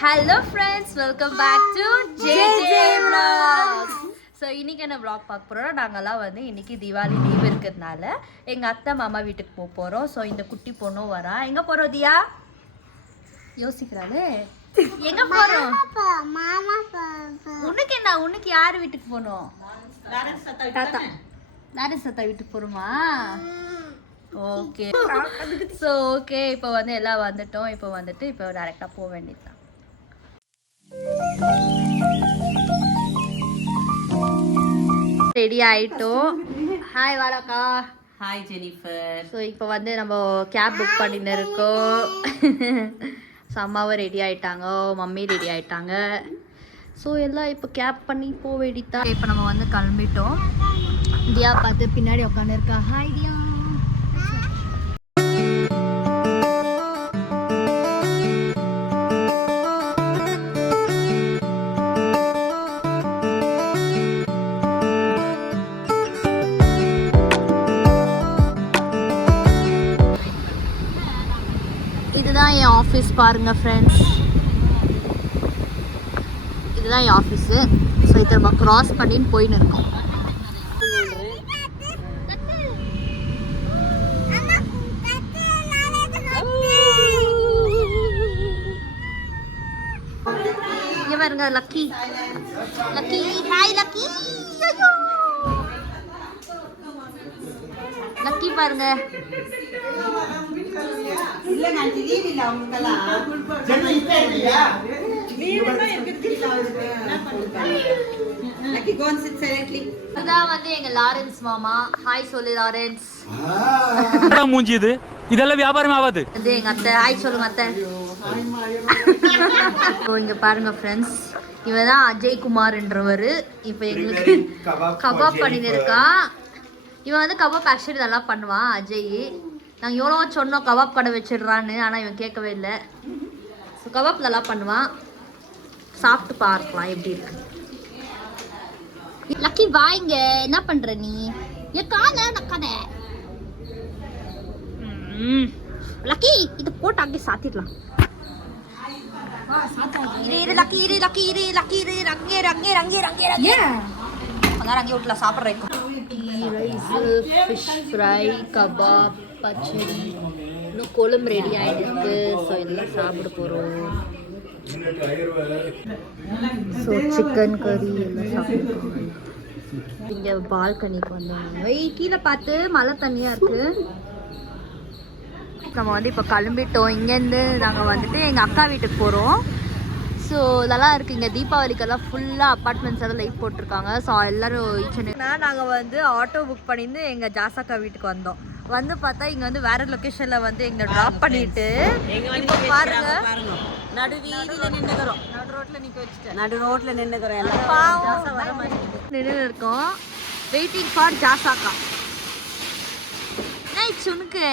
Hello friends, welcome back to JJ Vlogs. So இன்னைக்கு என்ன vlog பார்க்க போறோம். நாங்கலாம் வந்து இன்னைக்கு தீபாவளி லீவ் இருக்கிறதுனால எங்க அத்தை மாமா வீட்டுக்கு போக போறோம். ஸோ இந்த குட்டி பொண்ணும் வரா. எங்க போறோம் தியா? யோசிக்கிறாளே. எங்க போறோம்? மாமா போறோம். உனக்கு என்ன? உனக்கு யார் வீட்டுக்கு போறோம்? தாத்தா. லாரன்ஸ் தாத்தா வீட்டுக்கு போறோமா? ஓகே. ஸோ ஓகே, இப்போ வந்து எல்லாம் வந்துட்டோம். இப்போ வந்துட்டு இப்போ டைரெக்டாக போக வேண்டியதுதான். ரெடி ஆயிட்டோம். ஹாய் வாராக்கா. Hi Jennifer. ஸோ இப்போ வந்து நம்ம கேப் புக் பண்ணின்னு இருக்கோம். ஸோ அம்மாவும் ரெடி ஆயிட்டாங்க, மம்மி ரெடி ஆயிட்டாங்க. ஸோ எல்லாம் இப்போ கேப் பண்ணி போக வேண்டியதான். இப்போ நம்ம வந்து கிளம்பிட்டோம். தியா பார்த்து பின்னாடி உட்காந்துருக்கா. ஹாய் தியா. இதுதான் என் ஆஃபீஸ் பாருங்க ஃப்ரெண்ட்ஸ். இதுதான் என் ஆஃபீஸு. ஸோ இதை நம்ம க்ராஸ் பண்ணின்னு போயின்னு இருக்கோம். இங்கே பாருங்க lucky. Lucky hi lucky. Lucky பாருங்க. இல்ல நான் லீவ் இல்ல அவங்கலாம் ஜெனி இப்ப இல்லையா லீவ் தான் இருக்குது என்ன பண்ணுங்க லக்கி கோ அண்ட் சிட் சைலன்ட்லி. இதான் வந்து எங்க லாரன்ஸ் மாமா. ஹாய் சொல்லு லாரன்ஸ். மூஞ்சி இது இதெல்லாம் வியாபாரம் ஆகாது. இது எங்க அத்தை. ஹாய் சொல்லுங்க அத்தை. இங்க பாருங்க ஃப்ரெண்ட்ஸ், இவன் தான் அஜய் குமார்ன்றவர். இப்போ எங்களுக்கு கபாப் பண்ணிட்டு இருக்கான். இவன் வந்து கபாப் ஆக்சுவலி நல்லா பண்ணுவான் அஜய். நாங்கள் எவ்வளோ சொன்னோம் கபாப் கடை வச்சிடுறான்னு, ஆனால் இவன் கேட்கவே இல்லை. ஸோ கபாப் நல்லா பண்ணுவான். சாப்பிட்டு பார்க்கலாம் எப்படி இருக்கு. லக்கி வாங்க. என்ன பண்ற நீ? என் காலை நக்காத. லக்கி இது போட்டு அங்கே சாத்திடலாம். இரு லக்கி, இரு லக்கி, இரு லக்கி, இரு range range range range range. அதான் ரங்கே வீட்டில் சாப்பிட்றேன். ரைஸ், ஃபிஷ் ஃப்ரை, கபாப், பச்சடி, இன்னும் கொழும்பு ரெடி ஆகிட்டு. ஸோ எல்லாம் சாப்பிட போகிறோம். ஸோ சிக்கன் கறி எல்லாம் சாப்பிடுவோம். இங்கே பால்கனிக்கு வந்தோம். கீழே பார்த்து மழை தண்ணியாக இருக்குது. நம்ம வந்து இப்போ கிளம்பிட்டோம். இங்கேருந்து நாங்கள் வந்துட்டு எங்கள் அக்கா வீட்டுக்கு போகிறோம். ஸோ இதெல்லாம் இருக்குது. இங்கே தீபாவளிக்கெல்லாம் ஃபுல்லாக அப்பார்ட்மெண்ட்ஸ் எல்லாம் லைட் போட்டிருக்காங்க. ஸோ எல்லோரும் நாங்கள் வந்து ஆட்டோ புக் பண்ணிட்டு எங்கள் ஜாசக்கா வீட்டுக்கு வந்தோம். வந்து பார்த்தா இங்கே வந்து வேற லொக்கேஷனில் வந்து எங்களை ட்ராப் பண்ணிட்டு இப்போ பாருங்க நடு வீதியில நின்னுக்கறோம். நடு ரோட்டில் நிற்க வச்சுட்டேன். நடு ரோட்ல நின்னுக்கறோம். எல்லாம் வர மாதிரி நின்று இருக்கோம். Waiting for ஜாசாக்கா. நைட் உனக்கு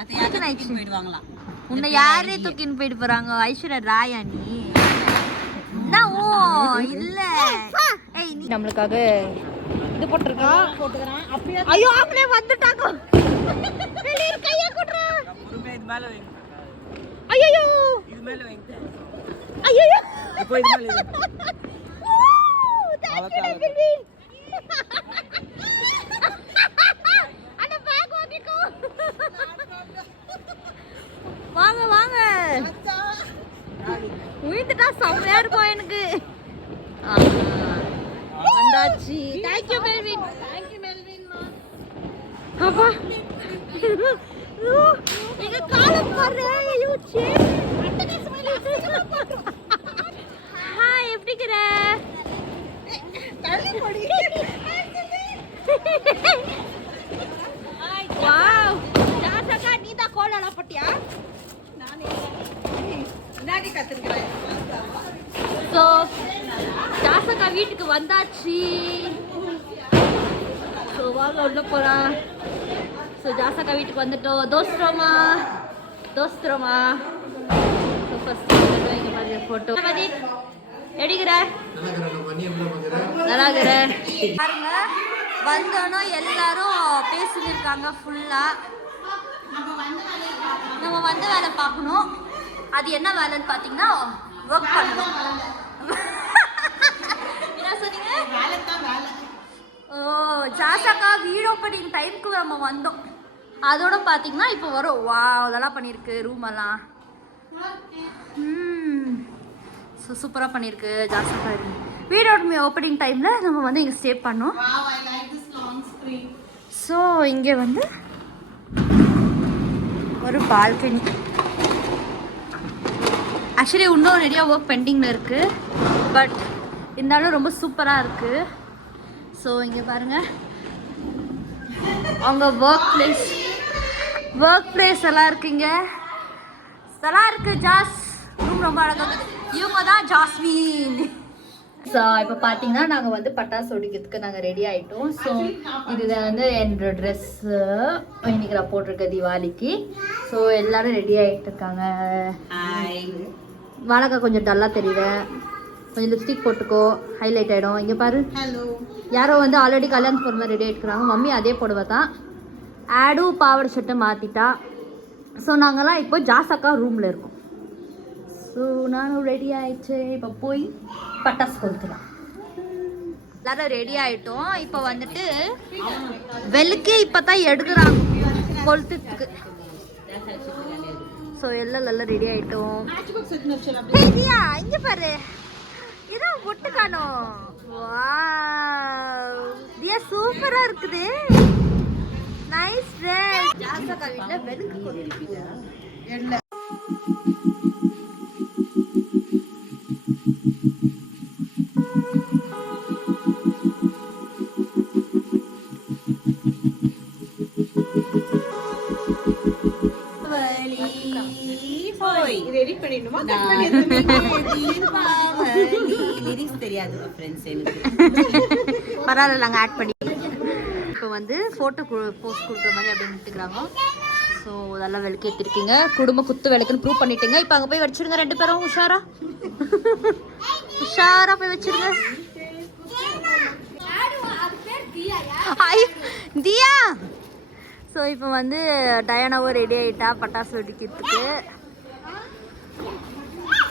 அது யாருக்கு நைட் போயிடுவாங்களா? உன்னை யாரே தூக்கின்னு போயிட்டு போறாங்க? ஐஸ்வர்யா ராயா நீ? ஓ இல்ல. ஏய் நீ நம்மளுக்காக இது போட்டுருக்கான். ஐயோ அவங்களே வந்துட்டாங்க. வெளிய கைய குடுறா. பொறுமையா இது மேல வைங்க. ஐயோ இது மேல வைங்க. ஐயோ இப்போ இது மேல வைங்க. அட பேக் வாங்கிக்கோ. வாங்க வாங்க. உயிர்த்துட்டா செம்மையா இருக்கும் எனக்கு. வந்தாச்சு. Thank you Melvin. தேங்க்யூ மெல்வின் மா. அப்பா எங்க காலம் பாரு. ஐயோ சே அட்டனே ஸ்மைல். ஹாய் எப்படி இருக்கற? தள்ளி போடி. வாவ் ஜாசக்கா நீ தான் கோலால போட்டியா? நானே நானே கத்துக்கிறேன். ஸோ ஜாசக்கா வீட்டுக்கு வந்தாச்சு. ஸோ வாங்க உள்ள போகலாம். ஸோ ஜாசக்கா வீட்டுக்கு வந்துட்டோம். தோஸ்திரமா தோஸ்திரமா. ஸோ ஃபர்ஸ்ட் இங்கே பாருங்க ஃபோட்டோ. எடுக்கிற நல்லா இருக்கிற பாருங்க. வந்தோன்னா எல்லாரும் பேசியிருக்காங்க ஃபுல்லாக. நம்ம வந்து வேலை பார்க்கணும். அது என்ன வேலைன்னு பார்த்தீங்கன்னா ஒர்க் பண்ணணும். என்ன சொன்னீங்க? ஓ ஜாசாக்கா வீடு ஓப்பனிங் டைமுக்கு நம்ம வந்தோம். அதோட பார்த்தீங்கன்னா இப்போ வரும். வா அதெல்லாம் பண்ணியிருக்கு ரூம் எல்லாம். சூப்பராக பண்ணியிருக்கு ஜாசாக்கா. வீடு ஓப்பனிங் டைமில் நம்ம வந்து இங்கே ஸ்டே பண்ணோம். ஸோ இங்கே வந்து ஒரு பால்கனி. ஆக்சுவலி இன்னும் நிறையா ஒர்க் பெண்டிங்கில் இருக்குது, பட் இருந்தாலும் ரொம்ப சூப்பராக இருக்குது. ஸோ இங்கே பாருங்கள் அவங்க ஒர்க் பிளேஸ் எல்லாம் இருக்குங்க. நல்லா இருக்கு. ஜாஸ் ரூம் ரொம்ப அழகாக. இவங்க தான் ஜாஸ்மின். ஸோ இப்போ பார்த்தீங்கன்னா நாங்கள் வந்து பட்டாசு வெடிக்கிறதுக்கு நாங்கள் ரெடி ஆகிட்டோம். ஸோ இதுதான் வந்து என்னோட ட்ரெஸ்ஸு இன்னைக்கு நான் போட்டிருக்க தீபாவளிக்கு. ஸோ எல்லோரும் ரெடி ஆகிட்டு இருக்காங்க. வாழக்கா கொஞ்சம் டல்லாக தெரியல, கொஞ்சம் லிப்ஸ்டிக் போட்டுக்கோ, ஹைலைட் ஆகிடும். இங்கே பாரு, யாரோ வந்து ஆல்ரெடி கல்யாணம் போகிற மாதிரி ரெடி ஆகிட்டுருக்காங்க. மம்மி அதே போடுவா தான். ஆடும் பாவாடை சட்டை மாற்றிட்டா. ஸோ நாங்கள்லாம் இப்போ ஜாசாக்கா ரூமில் இருக்கோம். ஸோ நானும் ரெடி ஆயிடுச்சு. இப்போ போய் பட்டாசு கொளுத்தலாம். எல்லாரும் ரெடி ஆகிட்டோம். இப்போ வந்துட்டு வெளுக்கு இப்போ தான் எடுக்கிறாங்க கொளுத்துக்கு. ஸோ எல்லாம் நல்லா ரெடி ஆகிட்டோம். இங்கே பாரு, இதான் ஒட்டு காணோம். வாவ் தியா சூப்பராக இருக்குது. Nice dress. ஜாசாக்கா வீட்டில் வெளுக்கு கொளுத்திப்பீங்க. ரெடி பண்ணிடுமா? லிரிக்ஸ் தெரியாது ஃப்ரெண்ட்ஸ் எனக்கு. பரவாயில்ல, நாங்கள் ஆட் பண்ணி இப்போ வந்து ஃபோட்டோ போஸ்ட் கொடுக்குற மாதிரி அப்படின்னு விட்டுக்கிறாங்க. ஸோ அதெல்லாம் விளக்கு ஏற்றிருக்கீங்க. குடும்ப குத்து விளக்குன்னு ப்ரூவ் பண்ணிட்டீங்க. இப்போ அங்கே போய் வச்சுருங்க. 2 பேரும் உஷாரா போய் வச்சுருங்க. தியா. ஸோ இப்போ வந்து டயானாவும் ரெடி ஆகிட்டா பட்டாசு வெடிக்கிறதுக்கு.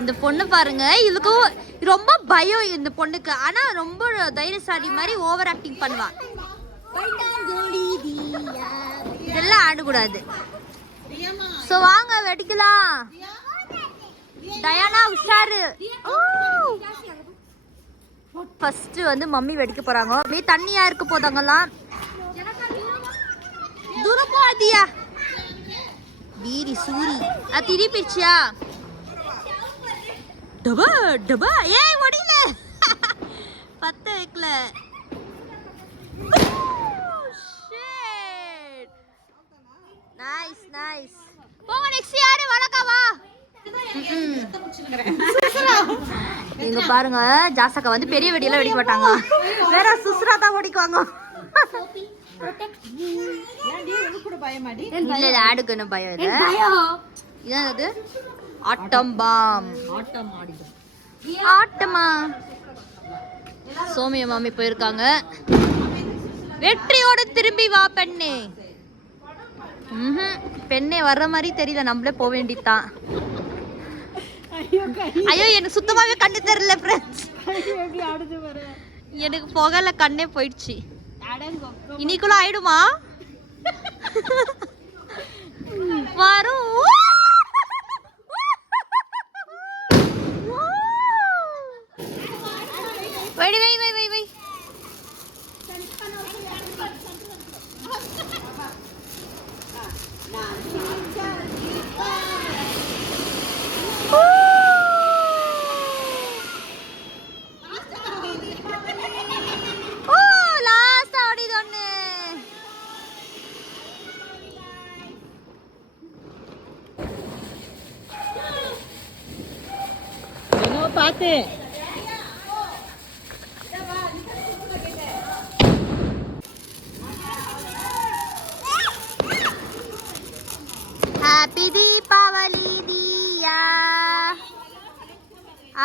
இந்த பொண்ணு பாருங்க, இதுக்கும் ரொம்ப பயம் இந்த பொண்ணுக்கு. ஆனால் ரொம்ப தைரியசாலி மாதிரி ஓவர் ஆக்டிங் பண்ணுவா. இதெல்லாம் ஆடக்கூடாது. ஸோ வாங்க வெடிக்கலாம். டயானா உஷாரு. ஃபர்ஸ்ட் வந்து மம்மி வெடிக்க போறாங்க. அப்படியே தண்ணியா இருக்க போதாங்கலாம். தூரம் போதியா வீரி சூரி திருப்பிடுச்சியா? டபா டபா. ஏய் ஒடியில பத்த வைக்கல. Nice nice. போங்க நெக்ஸ்ட் யாரு? வணக்கவா. இங்க பாருங்க, ஜாசாக்கா வந்து பெரிய வெடியெல்லாம் வெடிக்க மாட்டாங்க. வேற சுசுரா தான் ஓடிக்குவாங்க. இல்ல இல்ல ஆடுக்கு என்ன பயம்? இது இதான் அது ஆட்டம் பாம். ஆட்டமா. சோமிய மாமி போயிருக்காங்க. வெற்றியோட திரும்பி வா பெண்ணே. பெண்ணே வர்ற மாதிரி தெரியல. நம்மளே போக வேண்டியதுதான். ஐயோ எனக்கு சுத்தமாவே கண்ணு தெரியல ஃப்ரெண்ட்ஸ். எனக்கு போகல, கண்ணே போயிடுச்சு. இன்னைக்குள்ள ஆயிடுமா? வரும். வை வை வை வை வை. பாத்து ஹாப்பி தீபாவளி தியா.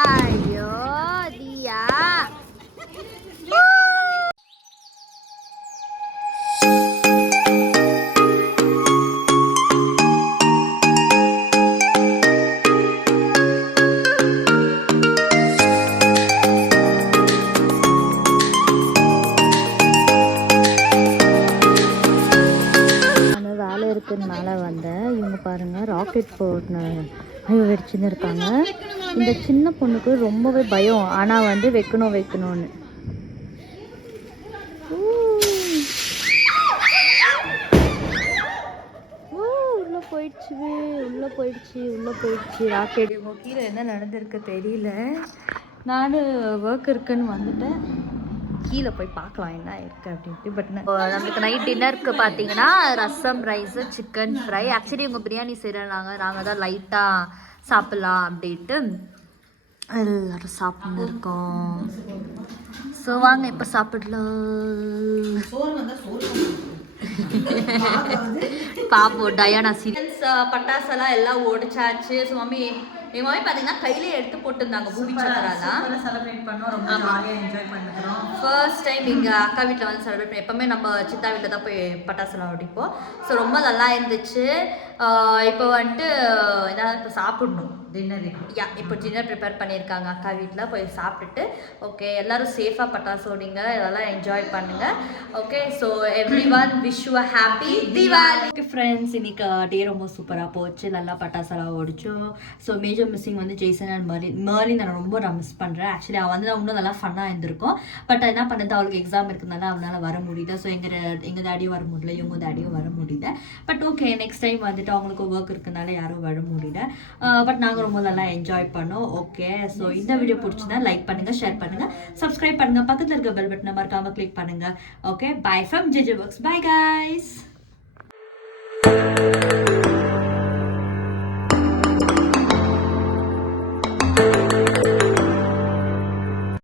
ஐயோ தியா. போட்டு ஐயோ வெடிச்சுன்னு இருக்காங்க. இந்த சின்ன பொண்ணுக்கு ரொம்பவே பயம், ஆனால் வந்து வைக்கணும்னு. உள்ள போயிடுச்சு ராக்கெட். கீழே என்ன நடந்திருக்கு தெரியல. நான் ஒர்க் இருக்குன்னு வந்துட்டேன். கீழே போய் பார்க்கலாம் என்ன இருக்குது அப்படின்ட்டு. பட் நம்மளுக்கு நைட் டின்னருக்கு பார்த்தீங்கன்னா ரசம், ரைஸு, சிக்கன் ஃப்ரை. ஆக்சுவலி இவங்க பிரியாணி செய்கிறாங்க, நாங்கள் தான் லைட்டாக சாப்பிட்லாம் அப்படின்ட்டு எல்லோரும் சாப்பிட்னு இருக்கோம். ஸோ வாங்க இப்போ சாப்பிடலாம். பாப்போம் டயானா சீரியல்ஸ் பட்டாசெல்லாம் எல்லாம் ஓடிச்சாச்சு. ஸோ மம்மி எங்கள் மம்மி பார்த்தீங்கன்னா கையிலே எடுத்து போட்டுருந்தாங்க பூமி சக்கரெல்லாம். செலிப்ரேட் பண்ணோம், ரொம்ப ஜாலியாக என்ஜாய் பண்ணுறோம். ஃபர்ஸ்ட் டைம் எங்கள் அக்கா வீட்டில் வந்து செலிப்ரேட் பண்ணி, எப்போவுமே நம்ம சித்தா வீட்டில் தான் போய் பட்டாசுலாம் ஓடிப்போம். ஸோ ரொம்ப நல்லா இருந்துச்சு. இப்போ வந்துட்டு ஏதாவது இப்போ சாப்பிடணும் டின்னர். இப்போ டின்னர் ப்ரிப்பேர் பண்ணியிருக்காங்க அக்கா வீட்டில், போய் சாப்பிட்டுட்டு ஓகே எல்லோரும் சேஃபாக பட்டாசு ஓடிங்க, இதெல்லாம் என்ஜாய் பண்ணுங்கள். Okay so every one wish you a happy Deepavali. Okay friends, இன்னைக்கு டே ரொம்ப சூப்பராக போச்சு, நல்லா பட்டாசெல்லாம் ஓடிச்சோம். ஸோ மேஜர் மிஸ்ஸிங் வந்து ஜெய்சன் அண்ட் மர்லி நான் ரொம்ப மிஸ் பண்ணுறேன். ஆக்சுவலி அவன் வந்து இன்னும் நல்லா ஃபன்னாக இருந்திருக்கும். பட் என்ன பண்ணது, அவளுக்கு எக்ஸாம் இருக்கிறதுனால அவனால் வர முடியல. ஸோ எங்கள் டேடியும் வர முடியல, இவங்க டேடியும் வர முடியல. பட் ஓகே நெக்ஸ்ட் டைம் வந்துட்டு அவங்களுக்கு ஒர்க் இருக்கிறதுனால யாரும் வர முடியல. பட் நாங்கள் ரொம்ப நல்லா என்ஜாய் பண்ணோம். ஓகே ஸோ இந்த வீடியோ பிடிச்சிருந்தா லைக் பண்ணுங்கள், ஷேர் பண்ணுங்கள், சப்ஸ்கிரைப் பண்ணுங்கள், பக்கத்தில் இருக்க பெல் பட்டனை மறக்காமல் கிளிக் பண்ணுங்கள். Okay bye from JJ Works. Bye guys.